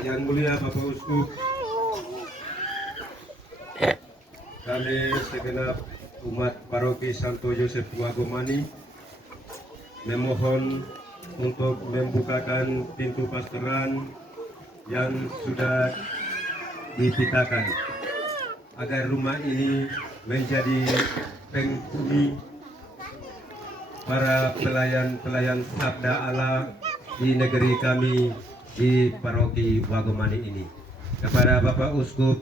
Yang mulia Bapak Uskup, kami segenap umat Paroki Santo Yosef Wagomani memohon untuk membukakan pintu pasteran yang sudah dipitakan agar rumah ini menjadi penghuni para pelayan-pelayan sabda Allah di negeri kami di Paroki Wagomani ini. Kepada Bapak Uskup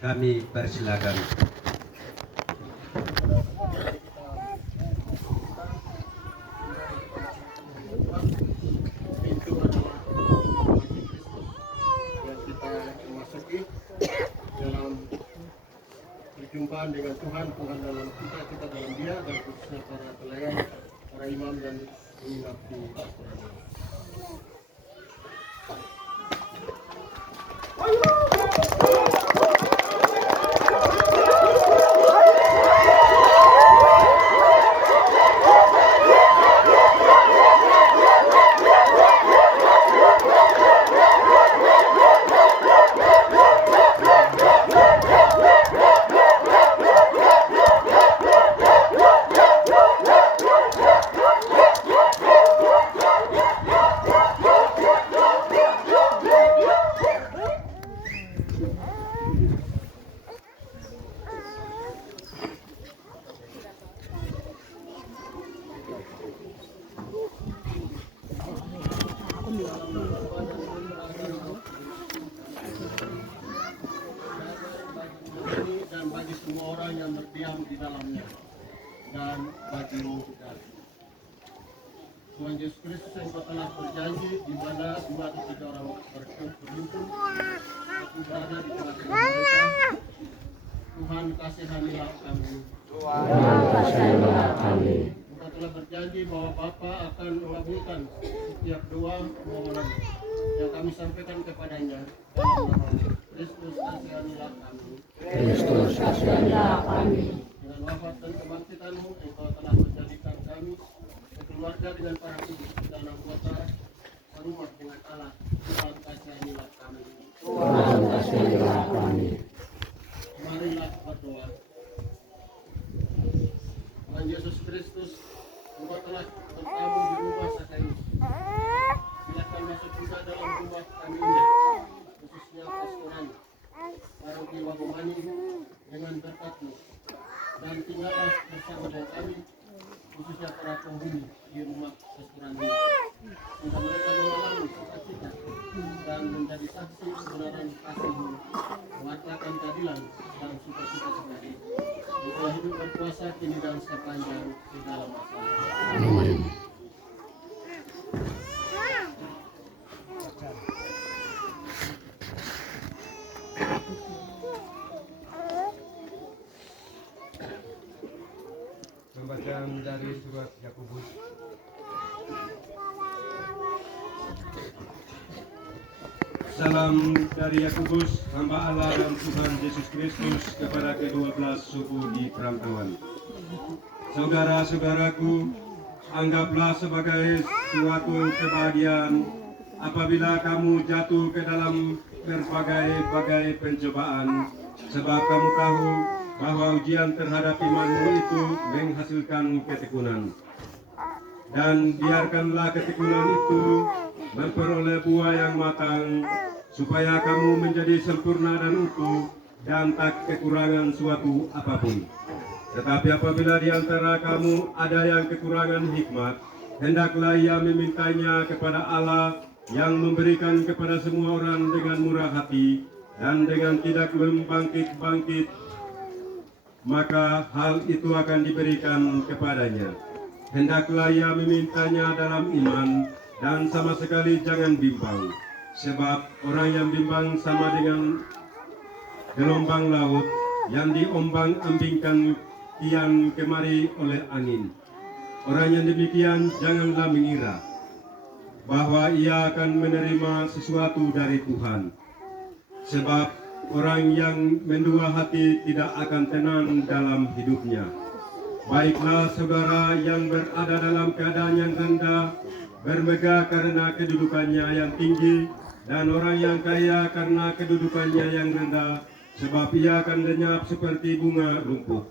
kami persilakan. Perjumpaan dengan Tuhan dalam kita dalam Dia, dan khususnya para pelayan, para imam dan penginap di pastoran. di dalamnya dan bagimu juga. Tuhan Yesus Kristus yang telah berjanji di mana 2 atau 3 orang berkumpul, aku berada di tengah-tengah mereka. Tuhan kasihanilah kami. Tuhan kasihanilah kami. Engkau telah berjanji bahwa Bapa akan mengabulkan setiap doa permohonan yang kami sampaikan kepadanya dalam nama Kristus. Kasihanilah kami. Kristus kasihanilah kami. Dengan wafat dan kebangkitanmu, Engkau telah menjadikan kami keluarga dengan para kudus dan anggota rumah dengan Allah. Tuhan kasihanilah kami. Tuhan kasihanilah kami. Marilah berdoa. Tuhan Yesus Kristus, Engkau telah bertamu di rumah Sakeus. Silakan masuk juga dalam rumah kami ini, khususnya restoran Paroki Wagomani dengan berkat-Mu, dan tinggallah bersama dengan kami, khususnya para penghuni di rumah restoran ini, sehingga mereka mengalami sukacita dan menjadi saksi kebenaran kasih-Mu, mengatakan keadilan dan sukacita sekali. Engkau hidup berkuasa kini dan sepanjang segala masa. Amin. Pembacaan dari surat Yakobus. Salam dari Yakobus, hamba Allah dan Tuhan Yesus Kristus kepada ke-12 suku di perantauan. Saudara-saudaraku, anggaplah sebagai suatu kebahagiaan apabila kamu jatuh ke dalam berbagai-bagai pencobaan, sebab kamu tahu bahwa ujian terhadap imanmu itu menghasilkan ketekunan. Dan biarkanlah ketekunan itu memperoleh buah yang matang, supaya kamu menjadi sempurna dan utuh dan tak kekurangan suatu apapun. Tetapi apabila di antara kamu ada yang kekurangan hikmat, hendaklah ia memintanya kepada Allah yang memberikan kepada semua orang dengan murah hati dan dengan tidak membangkit-bangkit, maka hal itu akan diberikan kepadanya. Hendaklah ia memintanya dalam iman dan sama sekali jangan bimbang, sebab orang yang bimbang sama dengan gelombang laut yang diombang-ambingkan kian kemari oleh angin. Orang yang demikian janganlah mengira bahwa ia akan menerima sesuatu dari Tuhan, sebab orang yang mendua hati tidak akan tenang dalam hidupnya. Baiklah saudara yang berada dalam keadaan yang rendah bermegah karena kedudukannya yang tinggi, dan orang yang kaya karena kedudukannya yang rendah, sebab ia akan lenyap seperti bunga rumput.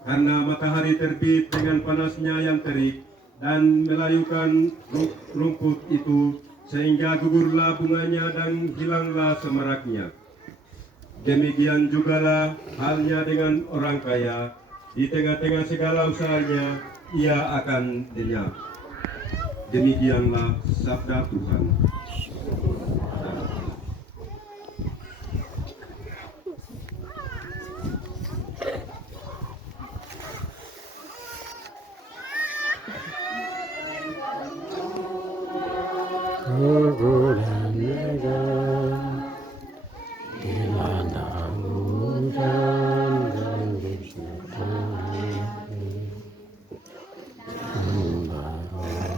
Karena matahari terbit dengan panasnya yang terik dan melayukan rumput itu, sehingga gugurlah bunganya dan hilanglah semaraknya. Demikian jugalah halnya dengan orang kaya, di tengah-tengah segala usahanya ia akan lenyap. Demikianlah sabda Tuhan. Guguran mega dilanda hujan dan disertai pembaruan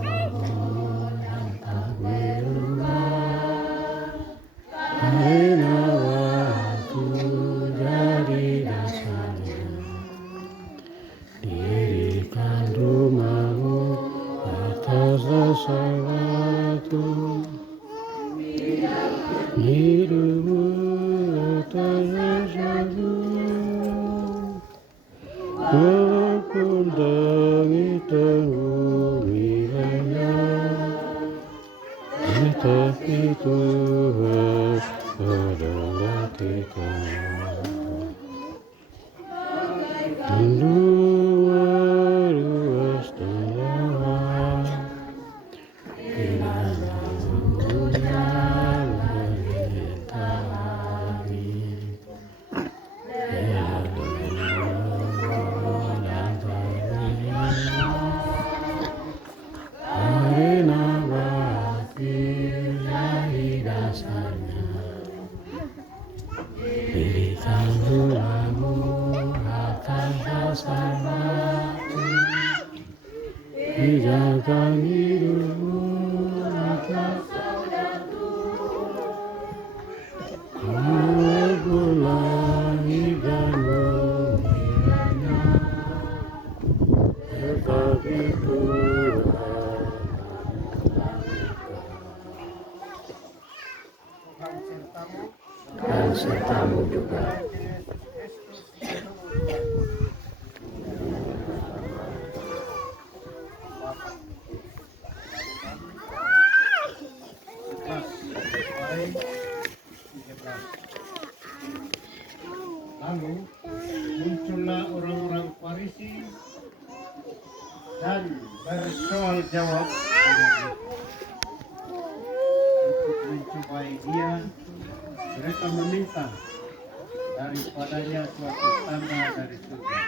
tak berubah. Karena waktu jadi dasarnya, dirikan rumahmu atas dasar waktu. Hidupmu atas dasar walaupun langit dan bumi lenyap, tetapi Tuhan adalah tikar. Dan luas dan luas, sertamu juga. Lalu muncullah orang-orang Farisi dan bersoal jawab untuk mencobai dia. Mereka meminta daripadanya suatu tanda dari surga.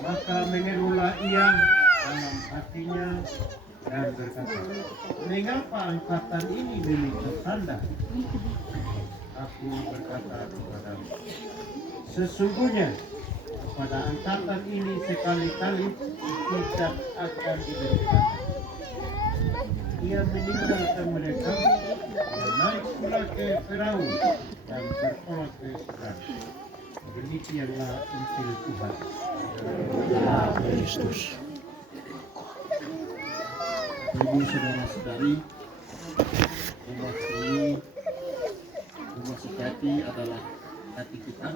Maka mengeluhlah ia dalam hatinya dan berkata, mengapa angkatan ini meminta tanda? Aku berkata kepadamu, sesungguhnya kepada angkatan ini sekali-kali tidak akan diberikan. Ia meninggalkan mereka dan naik pula ke Firaun dan bertolak ke Sudan. Demikianlah Injil Tuhan. Kristus. Ibu saudara-saudari, rumah ini, rumah sejati adalah hati kita,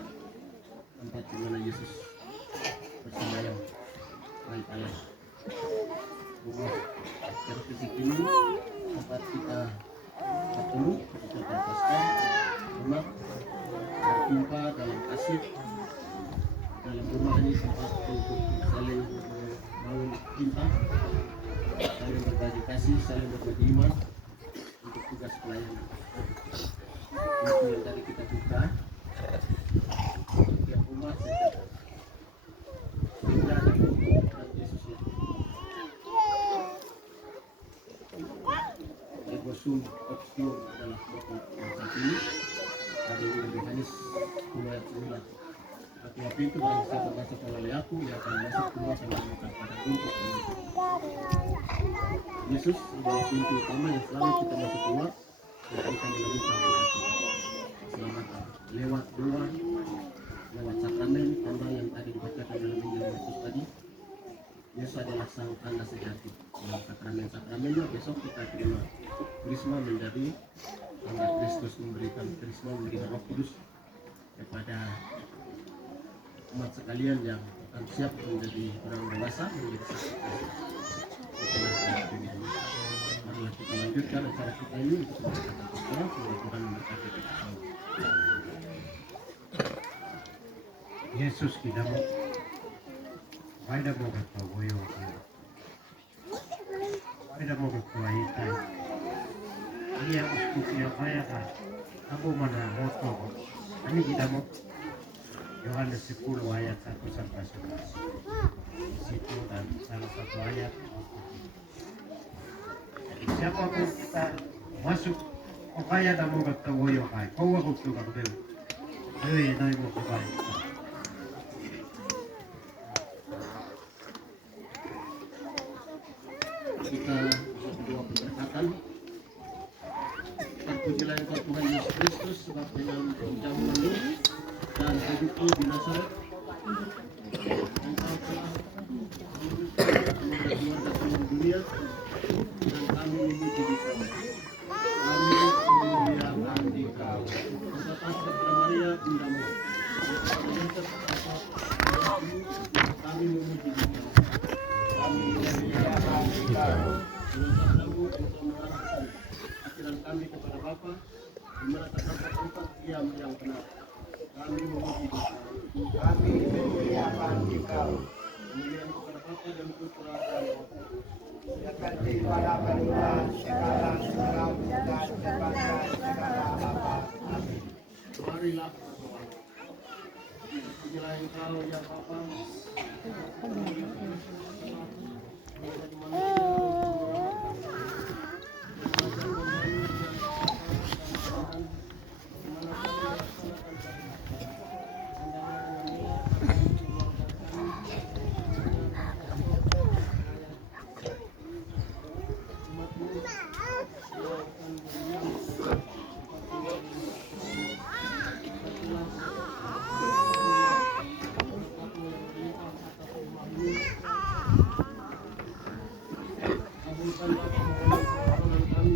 tempat di mana Yesus bersemayam baik Allah. Rumah secara fisik ini tempat kita bertemu, kita berpesta, rumah berjumpa dalam kasih. Dalam rumah ini tempat untuk saling membangun cinta, saling berbagi kasih, saling berbagi iman untuk tugas pelayanan. Itu yang tadi kita buka. Setiap rumah setiap beda dan Yesuslah. Egosum obscur adalah pokok yang saat ini. Ada yang Yohanes 2 ayat 9. Ketua pintu barang siapa masuk oleh aku, ia akan masuk keluar dan menemukan padang rumput. Yesus adalah pintu utama yang selalu kita masuk keluar dan kita menemukan keselamatan lewat doa, lewat sakramen, tanda yang tadi dibacakan dalam Injil Markus tadi. Yesus adalah sang tanda sejati. Dalam sakramen-sakramennya besok kita terima krisma menjadi tanda Kristus, memberikan krisma, memberikan Roh Kudus kepada umat sekalian yang akan siap menjadi orang dewasa, menjadi saksi Kristus. Marilah kita lanjutkan acara kita ini untuk memberkati kita, semoga Tuhan memberkati kita semua. Yesus kidamo, baida mo katawoyo, baida mo katawaita. Ia uskup kaya ka, abo mana moto, ani kidamo. Yohanes 10 ayat 1 sampai 11. Situ dan salah satu ayat. Siapapun kita masuk kaya dan mau ketahui kaya, kau aku tuh kau bel, nai mau kebalik. Kita berdoa berkatan. Terpujilah engkau Tuhan Yesus Kristus sebab dengan jamuan ini dan hidupku di Nazaret, engkau telah keluarga seluruh dunia dan kami memuji Engkau. Kami memuliakan Engkau. Berkata kepada Maria bundamu, kami memuji Engkau. Kami memuliakan Engkau. Dengan sabdamu engkau mengarahkan akhiran kami kepada Bapa, di mana terdapat tempat diam yang benar. Kami memuji Engkau. Kami memuliakan Engkau. Kemuliaan kepada Bapa dan Putra dan Roh Kudus. Seperti pada permulaan, sekarang, dan sepanjang segala abad. Amin. Marilah berdoa. Pujilah Engkau ya Bapa. Kabulkan Bapa permohonan kami,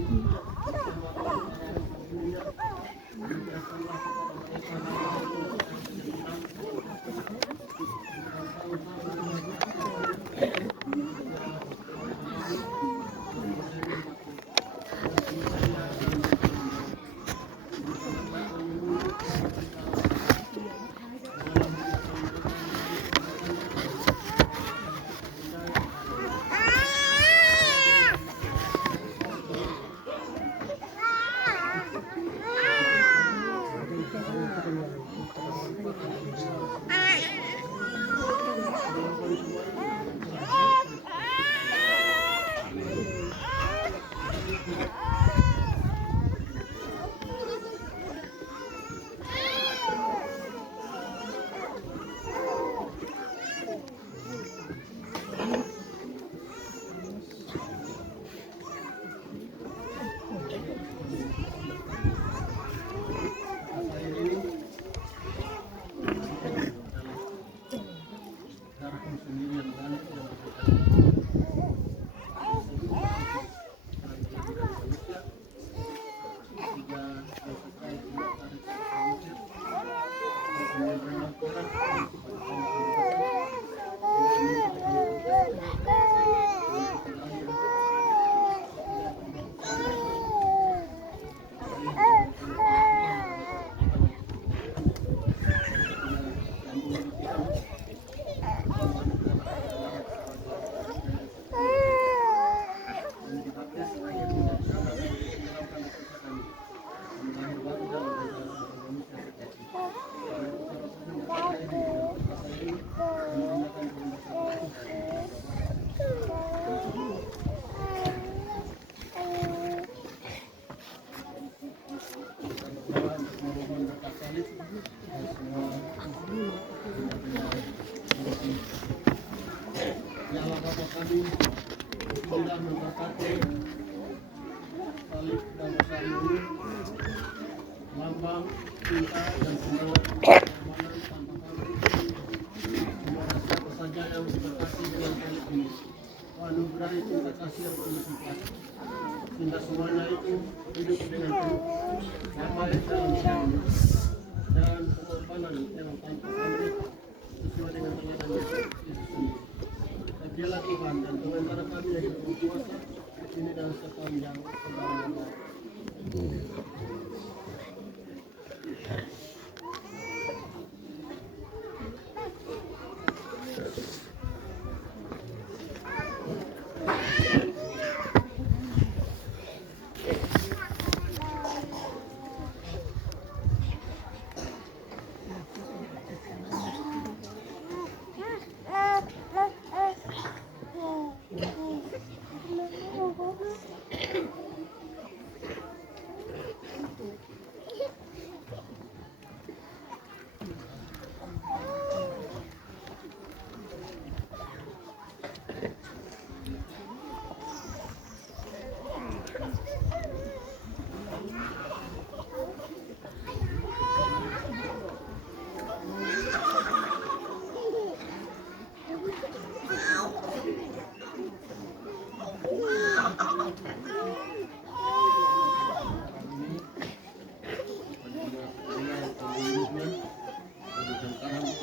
indah memberkati salib dan rosari ini, lambang cinta dan semangat perjuangan tanpa pamrih. Semoga siapa saja yang diberkati dengan salib ini, anugerahi cinta kasih yang berlimpah, sehingga semuanya itu hidup dengan penuh damai dalam hidupnya dan pengorbanan yang tanpa pamrih sesuai dengan teladan Yesus sendiri. Terdialah Tuhan dan pengantar kami yang hidup berkuasa ini dan sepanjang segala.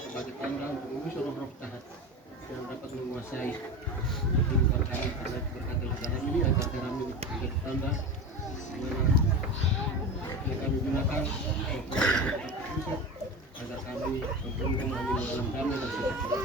Sebagai tanda mengurus roh-roh jahat yang dapat menguasai kehidupan kami, karena berkat dalam ini agar kami menjadi tanda di mana yang kami gunakan agar kami berpegang dalam damai dan sejahtera.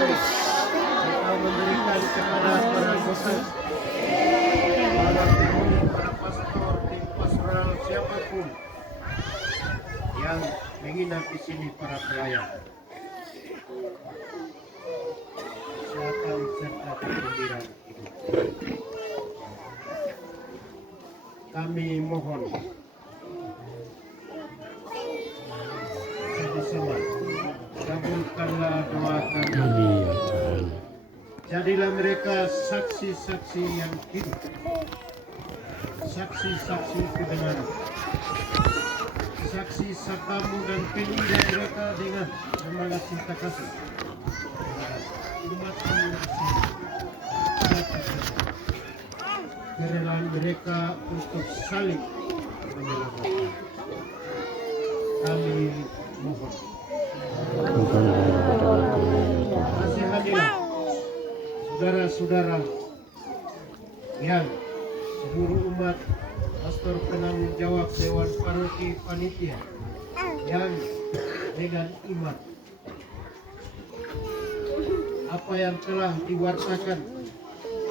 Engkau memberikan kepada para dosen, para penghuni, para pastor, tim pastoral, siapapun yang menginap di sini, para pelayan. Kesehatan serta kegembiraan hidup. Kami mohon bersama-sama kabulkan kabulkanlah doa kami. Amin ya Tuhan. Jadilah mereka saksi-saksi yang hidup, saksi-saksi kebenaran, saksi sakamu dan pengingat mereka dengan semangat cinta kasih. Umatmu yang kerelaan mereka untuk saling menyelamatkan. Kami mohon. Bukanlah doa kami ya Tuhan. Kasihanilah saudara-saudara yang seluruh umat, pastor penanggung jawab Dewan Paroki Panitia yang dengan iman apa yang telah diwartakan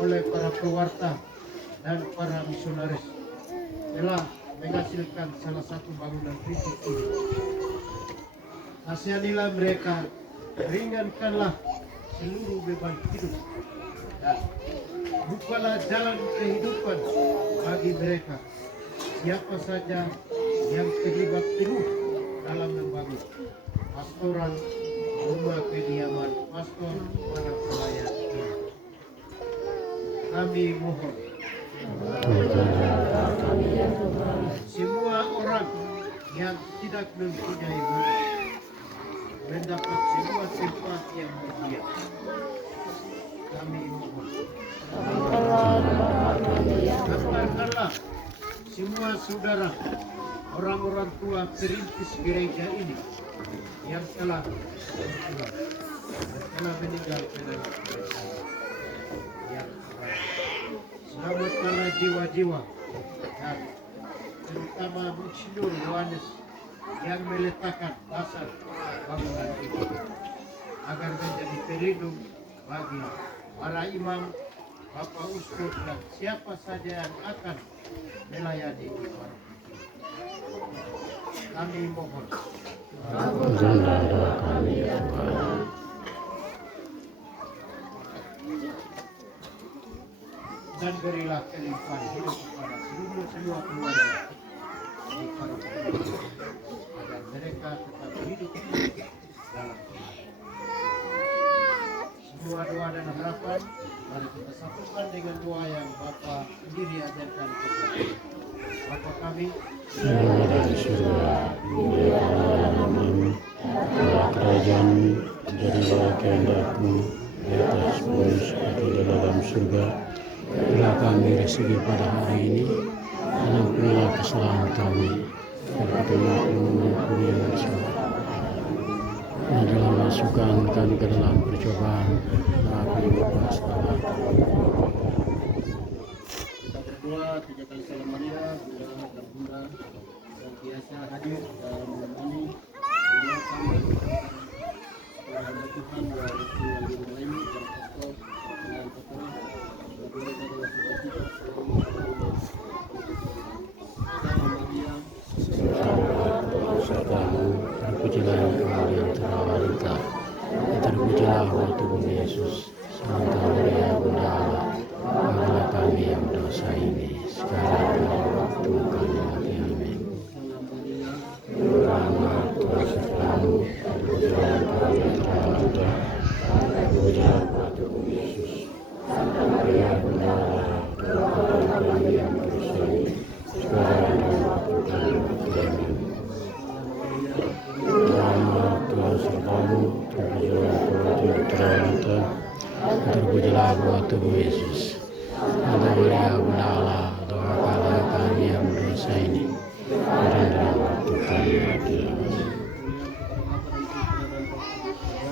oleh para pewarta dan para misionaris telah menghasilkan salah satu bangunan prinsip ini. Kasihanilah mereka, ringankanlah seluruh beban hidup dan bukalah jalan kehidupan bagi mereka, siapa saja yang terlibat penuh dalam membangun pastoran rumah kediaman pastor para pelayan ini. Kami mohon semua orang yang tidak mempunyai rumah mendapat sebuah tempat yang mulia. Kami mohon gambarkanlah semua saudara orang-orang tua perintis gereja ini yang telah berpulang, telah meninggal pada yang selamatkanlah jiwa-jiwa dan terutama Monsinyur Yohanes yang meletakkan dasar bangunan itu agar menjadi pelindung bagi para imam, bapak uskup dan siapa saja yang akan melayani ibadah. Kami mohon Bukanlah doa kami ya Tuhan. dan berilah kelimpahan hidup kepada semua keluarga di para penduduk agar mereka tetap hidup dalam Tuhan. Semua doa dan harapan mari kita satukan dengan doa yang Bapa sendiri ajarkan kepada kita. Bapa kami Yang ada di surga, dimuliakanlah namamu, kerajaanmu, jadilah kehendak-Mu di atas bumi seperti di dalam surga. Berilah kami rezeki pada hari ini, dan ampunilah kesalahan kami, agar kita mampu mengampuni yang bersalah. Dan jangan masukkan kami ke dalam percobaan, tapi lepaskanlah kami. kita berdoa 3 kali salam Maria, Bunda dan Bunda yang biasa hadir dalam menemani doa kami kepada Tuhan dan Rasul yang dimulai dan pastor dan pastor bagi mereka dengan sukacita selalu Salam Maria, Sertamu, terpujilah Engkau di antara wanita, dan terpujilah buah tubuhmu Yesus. Santa Maria, Bunda Allah, berilah kami yang berdosa ini, sekarang dan waktu kami mati. Amin. Salam Maria, Rahmat Tuhan sertamu, terpujilah Engkau di antara wanita, dan terpujilah buah tubuhmu Yesus. Santa Maria, Bunda Allah, berilah kami yang berdosa ini, sekarang dan waktu kami mati. Amin. Rahmat Tuhan sertamu, terpujilah Engkau di antara wanita, terpujilah buah tubuh Yesus. Santa Maria, Bunda Allah, doakanlah kami yang berdosa ini, sekarang dan waktu kami mati. Amin.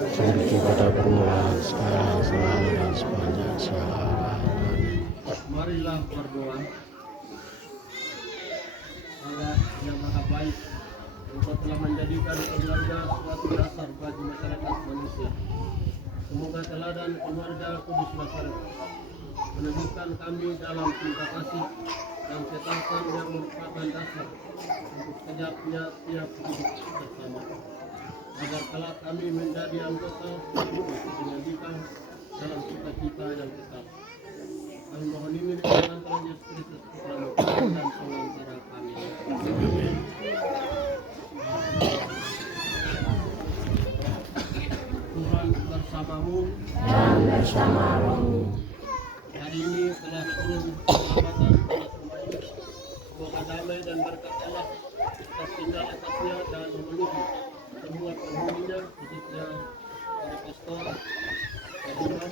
Seperti pada permulaan, sekarang, selalu, dan sepanjang segala. Amin. marilah berdoa. Allah yang maha baik, Engkau telah menjadikan keluarga suatu dasar bagi masyarakat manusia. Semoga teladan keluarga Kudus Nazaret menunjukkan kami dalam cinta kasih dan ketaatan yang merupakan dasar untuk sejaknya tiap hidup bersama. Agar kelak kami menjadi anggota dengan kita dalam cita-cita yang tetap. Kami mohon ini dengan Tuhan Yesus Kristus Putra Tuhan dan Pengantara kami. Amin. bersamamu. bersamamu. Hari ini telah turun keselamatan atas rumah ini. Semoga damai dan berkat Allah tetap tinggal atasnya dan memenuhi semua penghuninya, khususnya para pastor, Tuhan, dan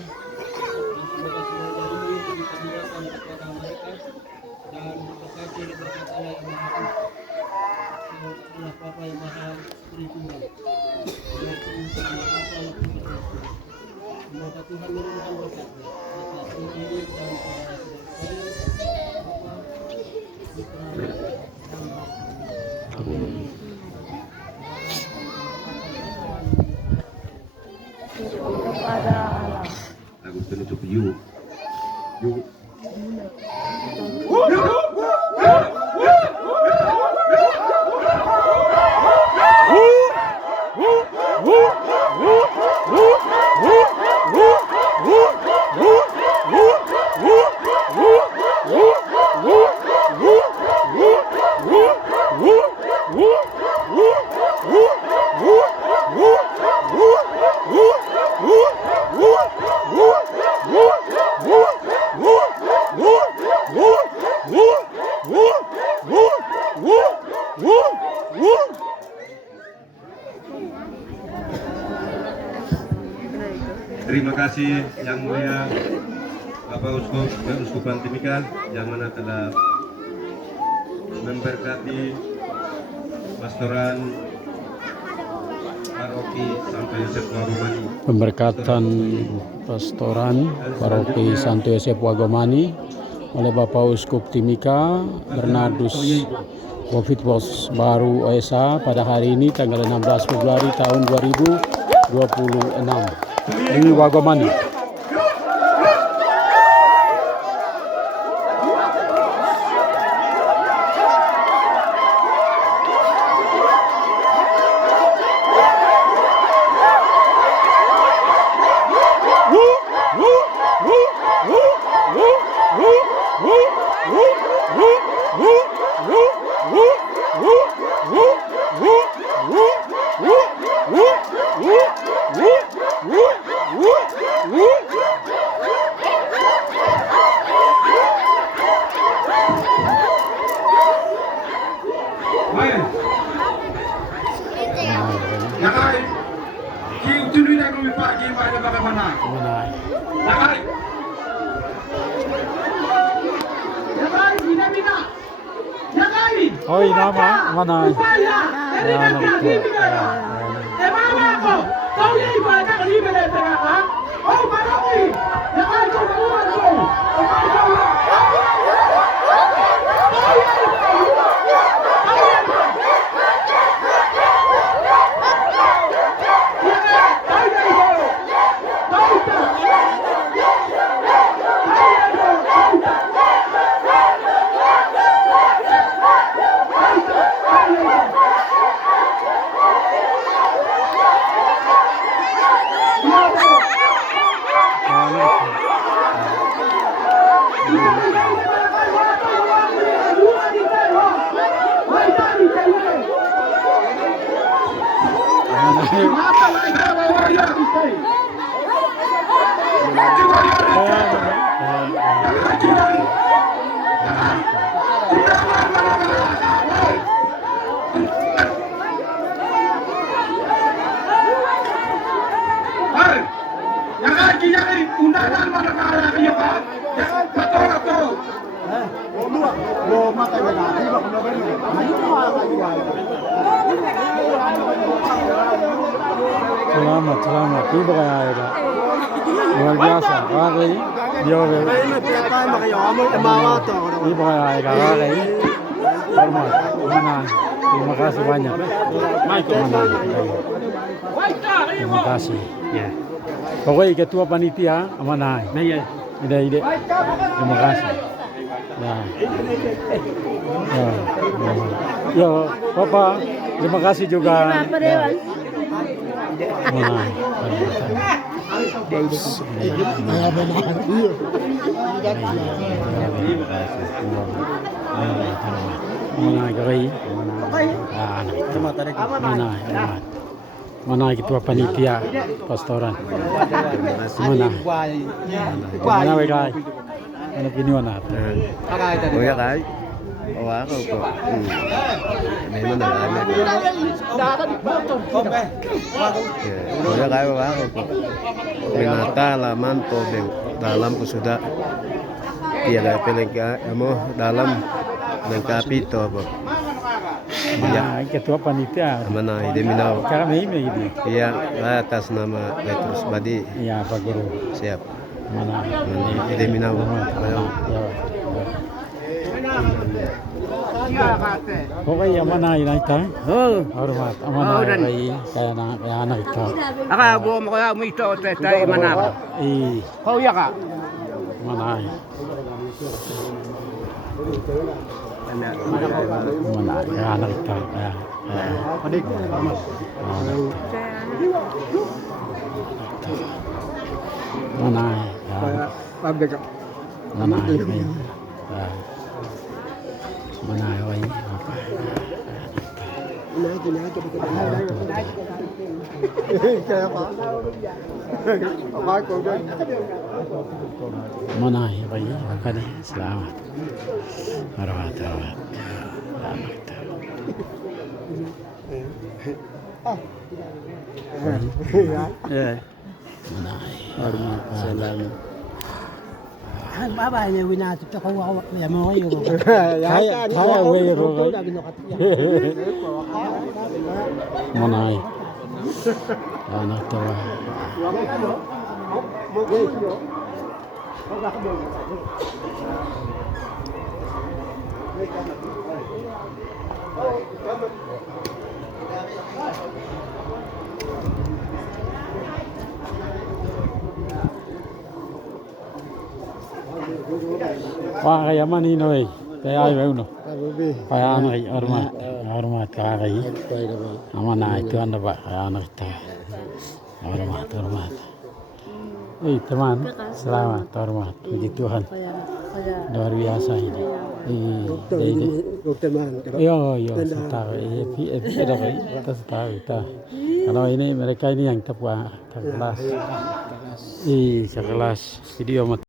semoga semuanya ini dikabulkan kepada mereka dan diberkati berkat Allah yang Maha Kuasa. Allah Bapa yang Maha Tritunggal. Semoga Tuhan menurunkan berkat-Nya atas ini dan para Bapa, Putra, dan Roh. Lagu penutup yuk. Terima kasih Yang Mulia Bapak Uskup Keuskupan Timika yang mana telah memberkati pastoran paroki Santo Yosef Wagomani. Pemberkatan pastoran paroki Santo Yosef Wagomani oleh Bapak Uskup Timika Bernardus Bofitbos Baru OSA pada hari ini tanggal 16 Februari tahun 2026 di Wagomani. Oi, nama mana? Selamat. Ini bakal ada. Luar biasa. Oke. Dia oke. Ini bakal ada. Oke. Hormat. Mana? Terima kasih banyak. Terima kasih. Ya. Pokoknya ketua panitia mana? Iya. Ide. Terima kasih. Ya. Ya, Bapak. Terima kasih juga. Mana ketua panitia pastoran? Mana? Mana wekai? Mana pini mana? Oh ya kai. Oh ako po. May mana kami. Oh ya kai ako po. Pinata laman po dalam ko sudah. Tiada pelengka amo dalam lengkapi to po. Mana ketua panitia? Mana ide minau. Cara ini ini. Iya atas nama Petrus Badi. Iya Pak Guru. Siap. Mana? Ide minau. Pokoknya mana ini kita? Oh. Hormat. Mana ini kayak anak kita. Aka buo mo kaya mo ito tayo manaka. Oh ya ka. Mana? Mana kayak anak kita. Adik. Mana? Mana ini? Mana ini? Mana ini? Makanya selamat. Hormat. Hormat. Selamat. Baba niya winatip ko ya mo kayo. Kaya wero. Mana? Anak tua. Wah kayak mana ini oi? Kayak ayo uno. Kayak anak hormat kayak. Mana itu anda pak? Kayak anak kita. Hormat. Teman, selamat, hormat, puji Tuhan. Luar biasa ini. Yo, tahu. Kalau ini mereka ini yang terkelas. Sekelas video